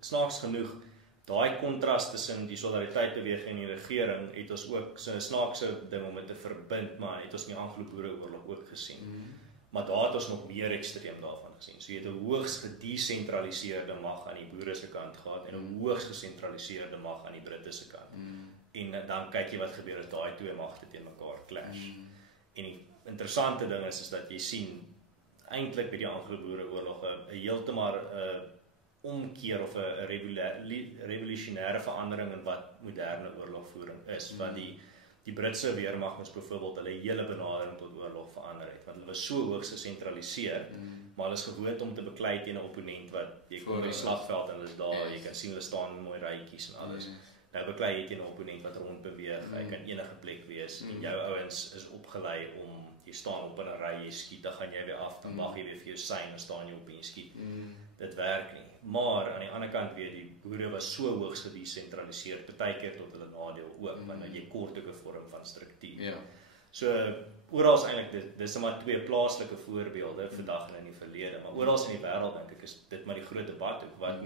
snaaks genoeg, daai kontras tussen die solidariteitsbeweging en die regering het ons ook so 'n snaakse ding om dit te verbind, maar het ons in die Anglo-Boereoorlog ook gesien. Maar daar het ons nog meer ekstreem daarvan gesien. So jy het 'n hoogs gedesentraliseerde mag aan die boere se kant gehad en 'n hoogs gesentraliseerde mag aan die Britte se kant. En dan kyk jy wat gebeur as daai twee magte teen mekaar clash. En die interessante ding is dat jy sien eintlik by die Anglo-Boereoorlog 'n heeltemal 'n omkeer of 'n revolusionêre verandering in wat moderne oorlogvoering is, want die Britse weermag moes byvoorbeeld hulle hele benadering tot oorlog verander het, want hulle was so hoogs gesentraliseer, maar hulle is gewoond om te beklei teen 'n opponent wat jy kom op die slagveld en hulle is daar, jy kan sien hulle staan in mooi rytjies en alles. Nou beklei jy teen 'n opponent wat rondbeweeg, hy kan enige plek wees en jou ouens is opgelei om jy staan op in 'n ry, jy skiet, dan gaan jy weer af, dan wag jy weer vir jou sein, dan staan jy op en jy skiet. Dit werk nie. Maar aan die ander kant weet die boere was so hoogs gedesentraliseer, partykeer tot hulle nadeel ook, want jy kort ook 'n vorm van struktuur. So oral eintlik dis maar twee plaaslike voorbeelde vandag en in die verlede, maar oral in die wêreld dink ek is dit maar die groot debat ook, wat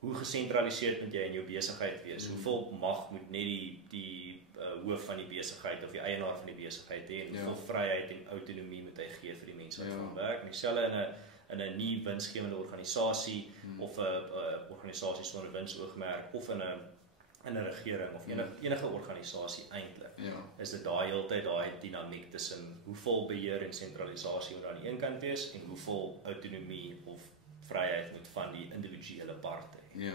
hoe gesentraliseerd moet jy in jou besigheid wees? Hoeveel mag moet net die hoof van die besigheid of die eienaar van die besigheid hê, en hoeveel vryheid en autonomie moet hy gee vir die mense wat van werk? Dieselfde in 'n nie winsgewende organisasie of 'n organisasie sonder winsoogmerk of in 'n regering of enige organisasie eintlik. Is dit daai heeltyd daai dinamiek tussen hoeveel beheer en sentralisasie moet aan die een kant wees en hoeveel autonomie of vryheid moet van die individuele parte hê.